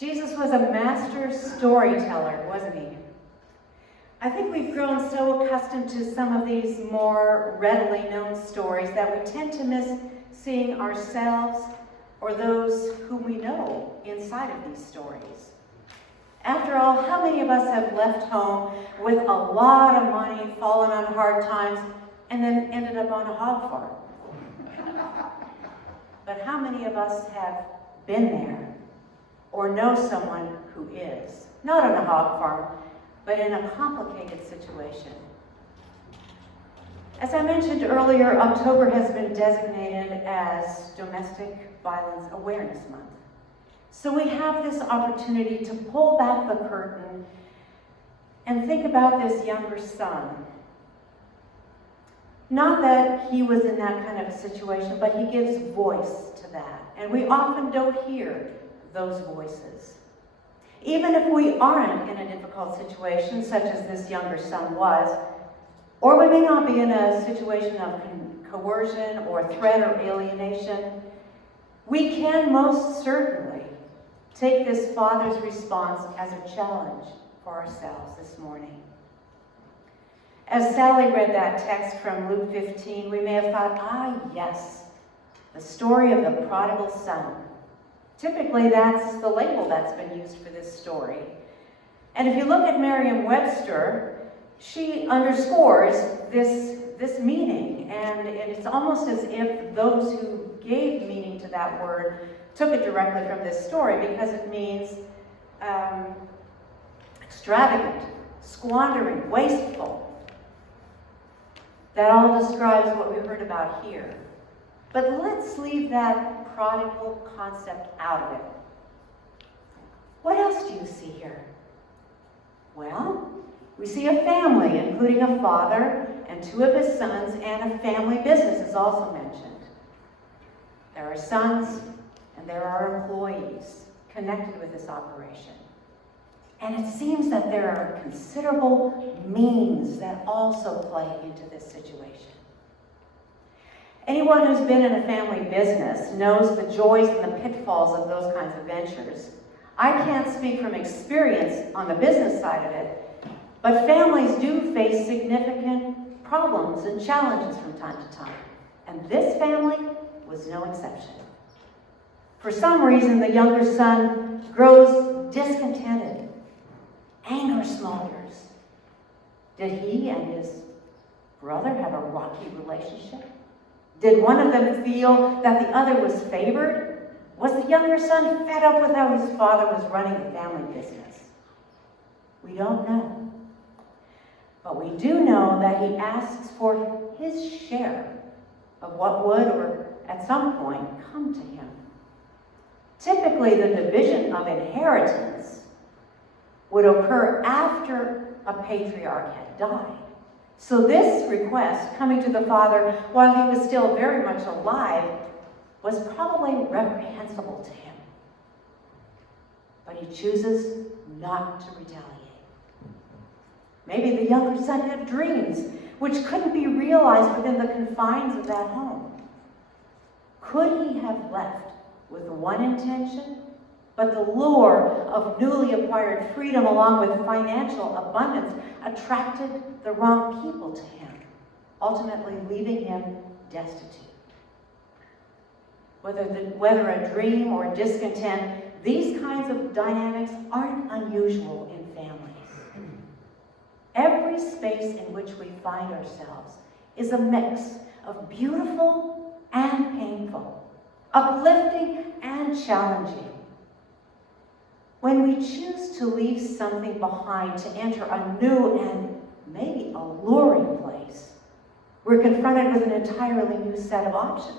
Jesus was a master storyteller, wasn't he? I think we've grown so accustomed to some of these more readily known stories that we tend to miss seeing ourselves or those whom we know inside of these stories. After all, how many of us have left home with a lot of money, fallen on hard times, and then ended up on a hog farm? But how many of us have been there or know someone who is? Not on a hog farm, but in a complicated situation. As I mentioned earlier, October has been designated as Domestic Violence Awareness Month. So we have this opportunity to pull back the curtain and think about this younger son. Not that he was in that kind of a situation, but he gives voice to that. And we often don't hear those voices. Even if we aren't in a difficult situation, such as this younger son was, or we may not be in a situation of coercion or threat or alienation, we can most certainly take this father's response as a challenge for ourselves this morning. As Sally read that text from Luke 15, we may have thought, yes, the story of the prodigal son. Typically, that's the label that's been used for this story. And if you look at Merriam-Webster, she underscores this meaning. And it's almost as if those who gave meaning to that word took it directly from this story, because it means extravagant, squandering, wasteful. That all describes what we heard about here. But let's leave that prodigal concept out of it. What else do you see here? Well, we see a family, including a father and two of his sons, and a family business is also mentioned. There are sons and there are employees connected with this operation. And it seems that there are considerable means that also play into this situation. Anyone who's been in a family business knows the joys and the pitfalls of those kinds of ventures. I can't speak from experience on the business side of it, but families do face significant problems and challenges from time to time. And this family was no exception. For some reason, the younger son grows discontented. Anger smolders. Did he and his brother have a rocky relationship? Did one of them feel that the other was favored? Was the younger son fed up with how his father was running the family business? We don't know. But we do know that he asks for his share of what would, or at some point, come to him. Typically, the division of inheritance would occur after a patriarch had died. So this request, coming to the father while he was still very much alive, was probably reprehensible to him. But he chooses not to retaliate. Maybe the younger son had dreams which couldn't be realized within the confines of that home. Could he have left with one intention, but the lure of newly acquired freedom along with financial abundance attracted the wrong people to him, ultimately leaving him destitute? Whether a dream or discontent, these kinds of dynamics aren't unusual in families. Every space in which we find ourselves is a mix of beautiful and painful, uplifting and challenging. When we choose to leave something behind to enter a new and maybe alluring place, we're confronted with an entirely new set of options.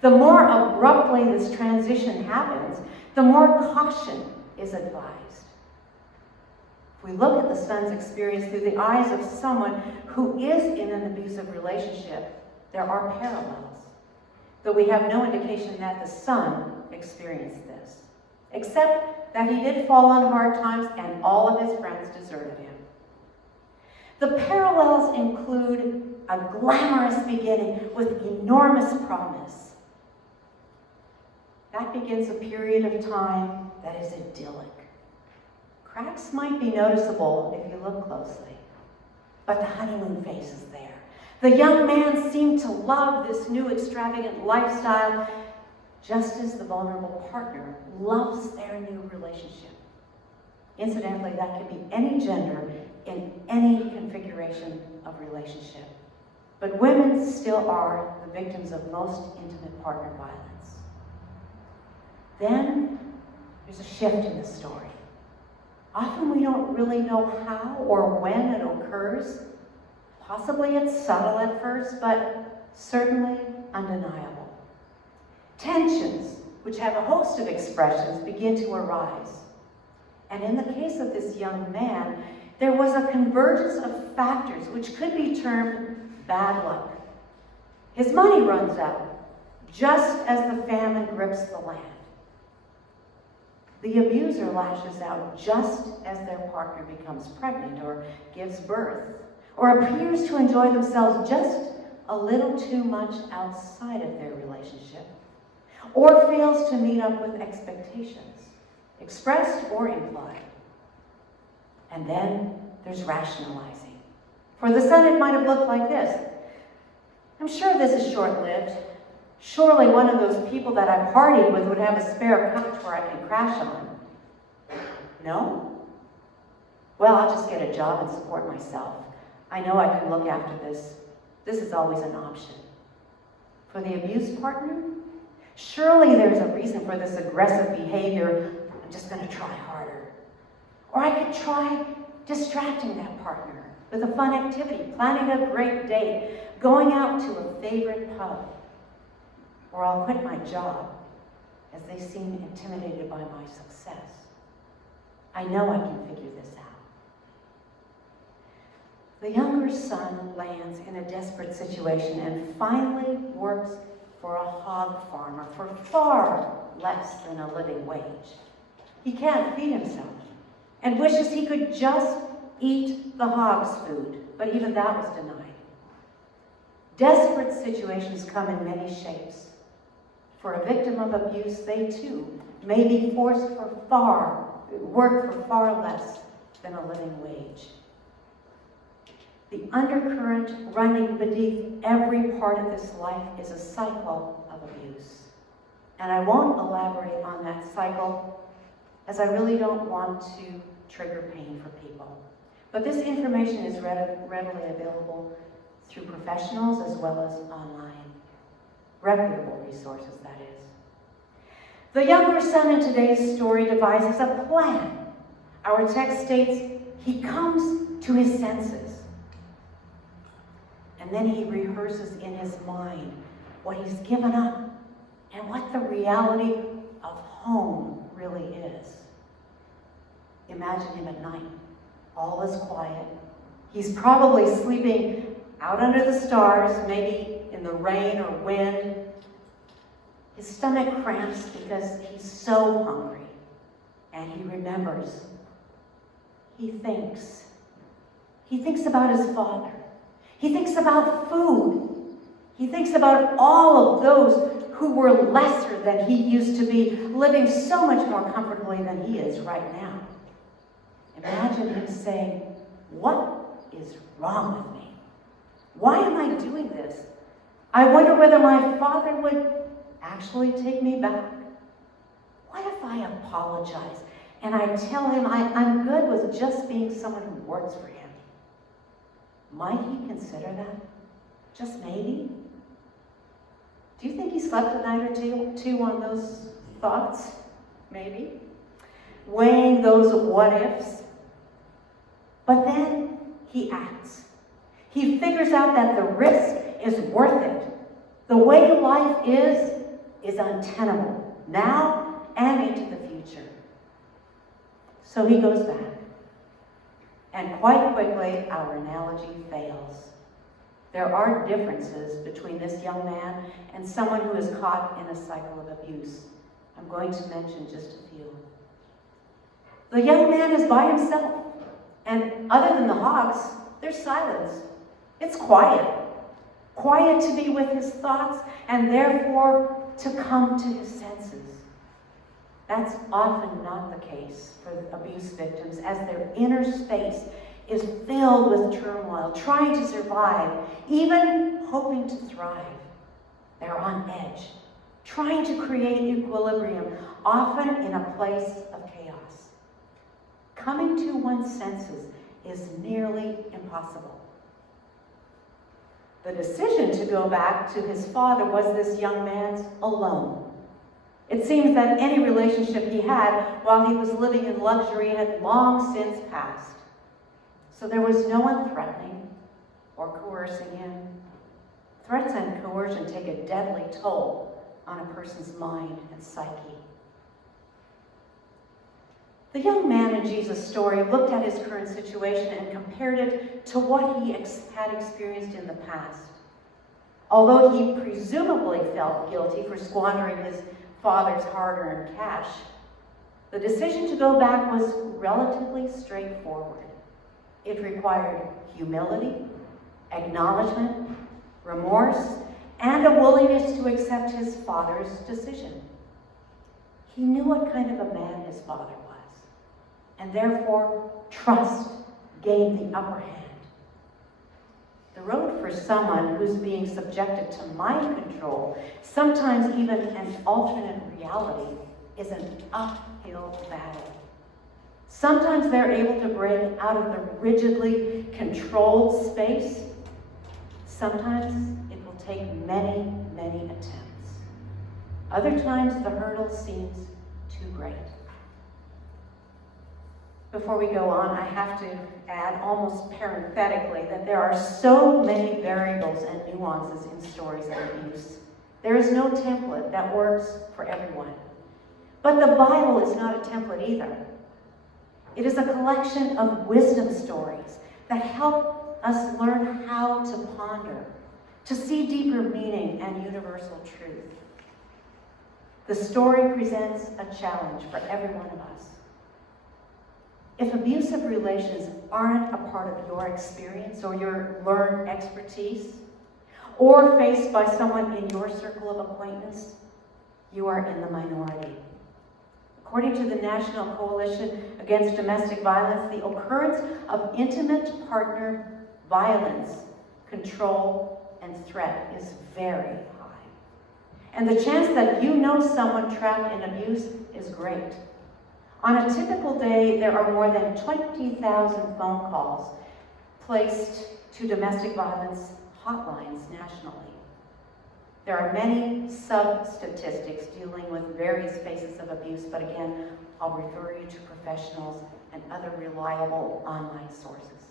The more abruptly this transition happens, the more caution is advised. If we look at the son's experience through the eyes of someone who is in an abusive relationship, there are parallels, though we have no indication that the son experienced this, except that he did fall on hard times and all of his friends deserted him. The parallels include a glamorous beginning with enormous promise. That begins a period of time that is idyllic. Cracks might be noticeable if you look closely, but the honeymoon phase is there. The young man seemed to love this new extravagant lifestyle, just as the vulnerable partner loves their new relationship. Incidentally, that can be any gender in any configuration of relationship. But women still are the victims of most intimate partner violence. Then there's a shift in the story. Often we don't really know how or when it occurs. Possibly it's subtle at first, but certainly undeniable. Tensions, which have a host of expressions, begin to arise. And in the case of this young man, there was a convergence of factors which could be termed bad luck. His money runs out, just as the famine grips the land. The abuser lashes out just as their partner becomes pregnant or gives birth, or appears to enjoy themselves just a little too much outside of their relationship, or fails to meet up with expectations, expressed or implied. And then there's rationalizing. For the son, it might have looked like this. I'm sure this is short-lived. Surely one of those people that I partied with would have a spare couch where I can crash on. No? Well, I'll just get a job and support myself. I know I can look after this. This is always an option. For the abused partner, surely there's a reason for this aggressive behavior. I'm just going to try harder. Or I could try distracting that partner with a fun activity, planning a great date, going out to a favorite pub. Or I'll quit my job as they seem intimidated by my success. I know I can figure this out. The younger son lands in a desperate situation and finally works for a hog farmer for far less than a living wage. He can't feed himself and wishes he could just eat the hog's food, but even that was denied. Desperate situations come in many shapes. For a victim of abuse, they too may be forced to work for far less than a living wage. The undercurrent running beneath every part of this life is a cycle of abuse. And I won't elaborate on that cycle, as I really don't want to trigger pain for people. But this information is readily available through professionals as well as online. Reputable resources, that is. The younger son in today's story devises a plan. Our text states he comes to his senses. And then he rehearses in his mind what he's given up and what the reality of home really is. Imagine him at night. All is quiet. He's probably sleeping out under the stars, maybe in the rain or wind. His stomach cramps because he's so hungry. And he remembers. He thinks. He thinks about his father. He thinks about food. He thinks about all of those who were lesser than he used to be, living so much more comfortably than he is right now. Imagine him saying, "What is wrong with me? Why am I doing this? I wonder whether my father would actually take me back. What if I apologize and I tell him I'm good with just being someone who works for him? Might he consider that? Just maybe?" Do you think he slept a night or two on those thoughts? Maybe. Weighing those what-ifs. But then he acts. He figures out that the risk is worth it. The way life is untenable, now and into the future. So he goes back. And quite quickly, our analogy fails. There are differences between this young man and someone who is caught in a cycle of abuse. I'm going to mention just a few. The young man is by himself. And other than the hogs, there's silence. It's quiet. Quiet to be with his thoughts and therefore to come to his senses. That's often not the case for abuse victims, as their inner space is filled with turmoil, trying to survive, even hoping to thrive. They're on edge, trying to create equilibrium, often in a place of chaos. Coming to one's senses is nearly impossible. The decision to go back to his father was this young man's alone. It seems that any relationship he had while he was living in luxury had long since passed. So there was no one threatening or coercing him. Threats and coercion take a deadly toll on a person's mind and psyche. The young man in Jesus' story looked at his current situation and compared it to what he had experienced in the past. Although he presumably felt guilty for squandering his father's hard-earned cash, the decision to go back was relatively straightforward. It required humility, acknowledgement, remorse, and a willingness to accept his father's decision. He knew what kind of a man his father was, and therefore trust gained the upper hand. The road for someone who's being subjected to mind control, sometimes even an alternate reality, is an uphill battle. Sometimes they're able to break out of the rigidly controlled space. Sometimes it will take many, many attempts. Other times the hurdle seems too great. Before we go on, I have to add, almost parenthetically, that there are so many variables and nuances in stories of abuse. There is no template that works for everyone. But the Bible is not a template either. It is a collection of wisdom stories that help us learn how to ponder, to see deeper meaning and universal truth. The story presents a challenge for every one of us. If abusive relations aren't a part of your experience or your learned expertise, or faced by someone in your circle of acquaintance, you are in the minority. According to the National Coalition Against Domestic Violence, the occurrence of intimate partner violence, control, and threat is very high. And the chance that you know someone trapped in abuse is great. On a typical day, there are more than 20,000 phone calls placed to domestic violence hotlines nationally. There are many sub-statistics dealing with various phases of abuse, but again, I'll refer you to professionals and other reliable online sources.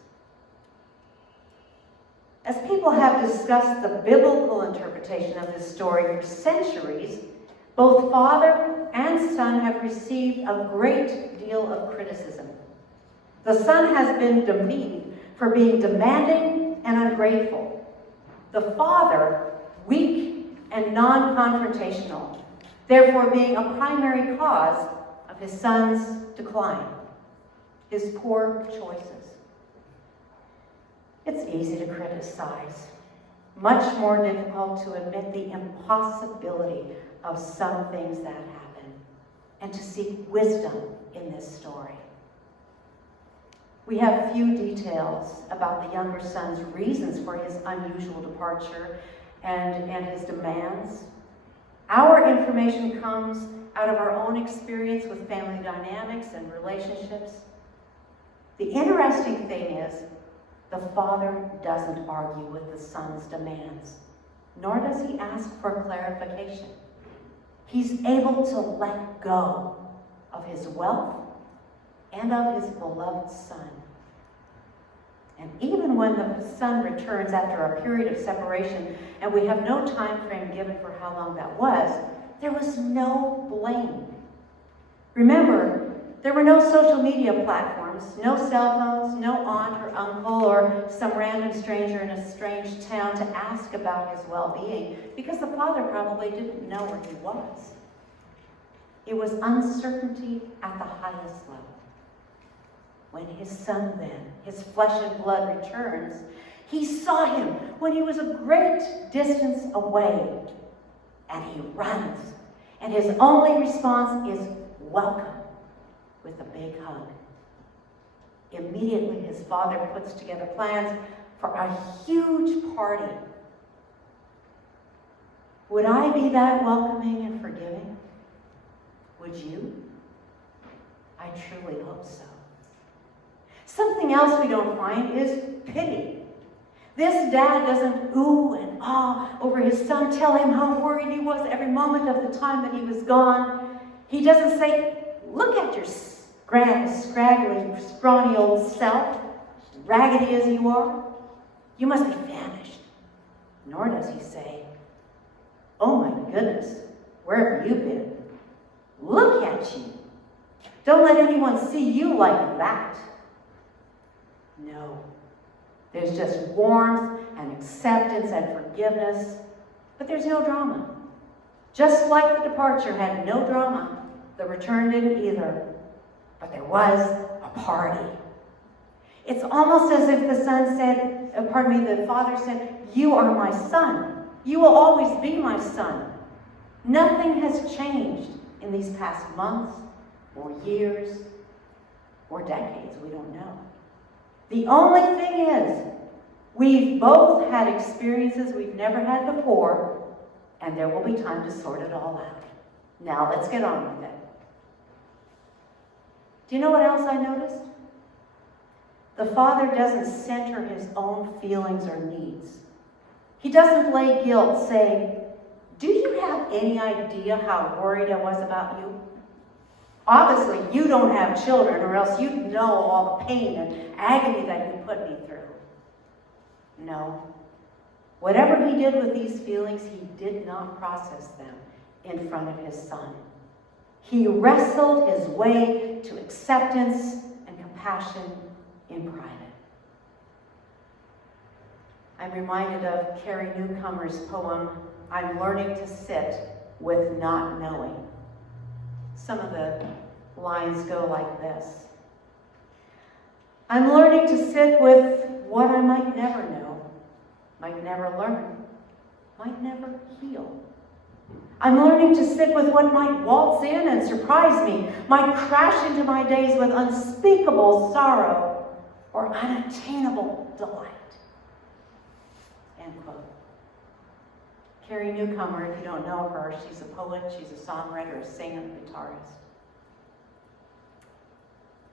As people have discussed the biblical interpretation of this story for centuries, both father and son have received a great deal of criticism. The son has been demeaned for being demanding and ungrateful. The father, weak and non-confrontational, therefore being a primary cause of his son's decline, his poor choices. It's easy to criticize, much more difficult to admit the impossibility of some things that happen, and to seek wisdom in this story. We have few details about the younger son's reasons for his unusual departure and his demands. Our information comes out of our own experience with family dynamics and relationships. The interesting thing is, the father doesn't argue with the son's demands, nor does he ask for clarification. He's able to let go of his wealth and of his beloved son. And even when the son returns after a period of separation, and we have no time frame given for how long that was, there was no blame. Remember, there were no social media platforms, no cell phones, no aunt or uncle or some random stranger in a strange town to ask about his well-being, because the father probably didn't know where he was. It was uncertainty at the highest level. When his son then, his flesh and blood, returns, he saw him when he was a great distance away, and he runs. And his only response is, welcome with a big hug. Immediately, his father puts together plans for a huge party. Would I be that welcoming and forgiving? Would you? I truly hope so. Something else we don't find is pity. This dad doesn't ooh and ah over his son, tell him how worried he was every moment of the time that he was gone. He doesn't say, look at your scraggly, scrawny old self, raggedy as you are. You must be famished. Nor does he say, oh my goodness, where have you been? Look at you. Don't let anyone see you like that. No. There's just warmth and acceptance and forgiveness, but there's no drama. Just like the departure had no drama, the return didn't either. But there was a party. It's almost as if the the father said, you are my son. You will always be my son. Nothing has changed in these past months or years or decades. We don't know. The only thing is, we've both had experiences we've never had before, and there will be time to sort it all out. Now let's get on with it. Do you know what else I noticed? The father doesn't center his own feelings or needs. He doesn't lay guilt, saying, do you have any idea how worried I was about you? Obviously, you don't have children, or else you'd know all the pain and agony that you put me through. No. Whatever he did with these feelings, he did not process them in front of his son. He wrestled his way to acceptance and compassion in private. I'm reminded of Carrie Newcomer's poem, I'm Learning to Sit with Not Knowing. Some of the lines go like this. I'm learning to sit with what I might never know, might never learn, might never heal. I'm learning to sit with what might waltz in and surprise me, might crash into my days with unspeakable sorrow or unattainable delight. End quote. Carrie Newcomer, if you don't know her, she's a poet, she's a songwriter, a singer, a guitarist.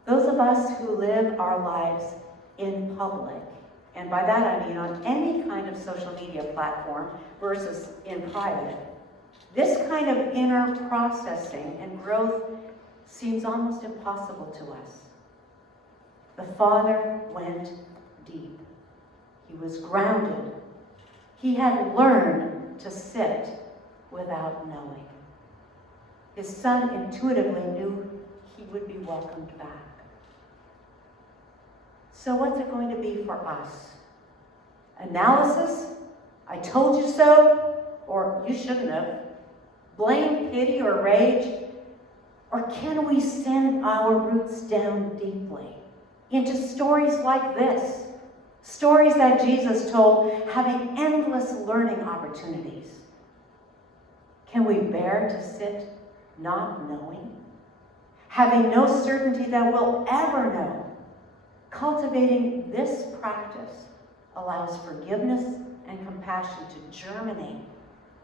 Those of us who live our lives in public, and by that I mean on any kind of social media platform versus in private, this kind of inner processing and growth seems almost impossible to us. The father went deep. He was grounded. He had learned to sit without knowing. His son intuitively knew he would be welcomed back. So what's it going to be for us? Analysis? I told you so? Or you shouldn't have? Blame, pity, or rage? Or can we send our roots down deeply into stories like this? Stories that Jesus told, having endless learning opportunities. Can we bear to sit not knowing? Having no certainty that we'll ever know. Cultivating this practice allows forgiveness and compassion to germinate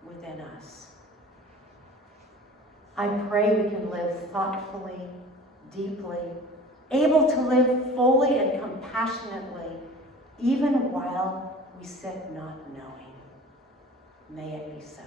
within us. I pray we can live thoughtfully, deeply, able to live fully and compassionately, even while we sit not knowing. May it be so.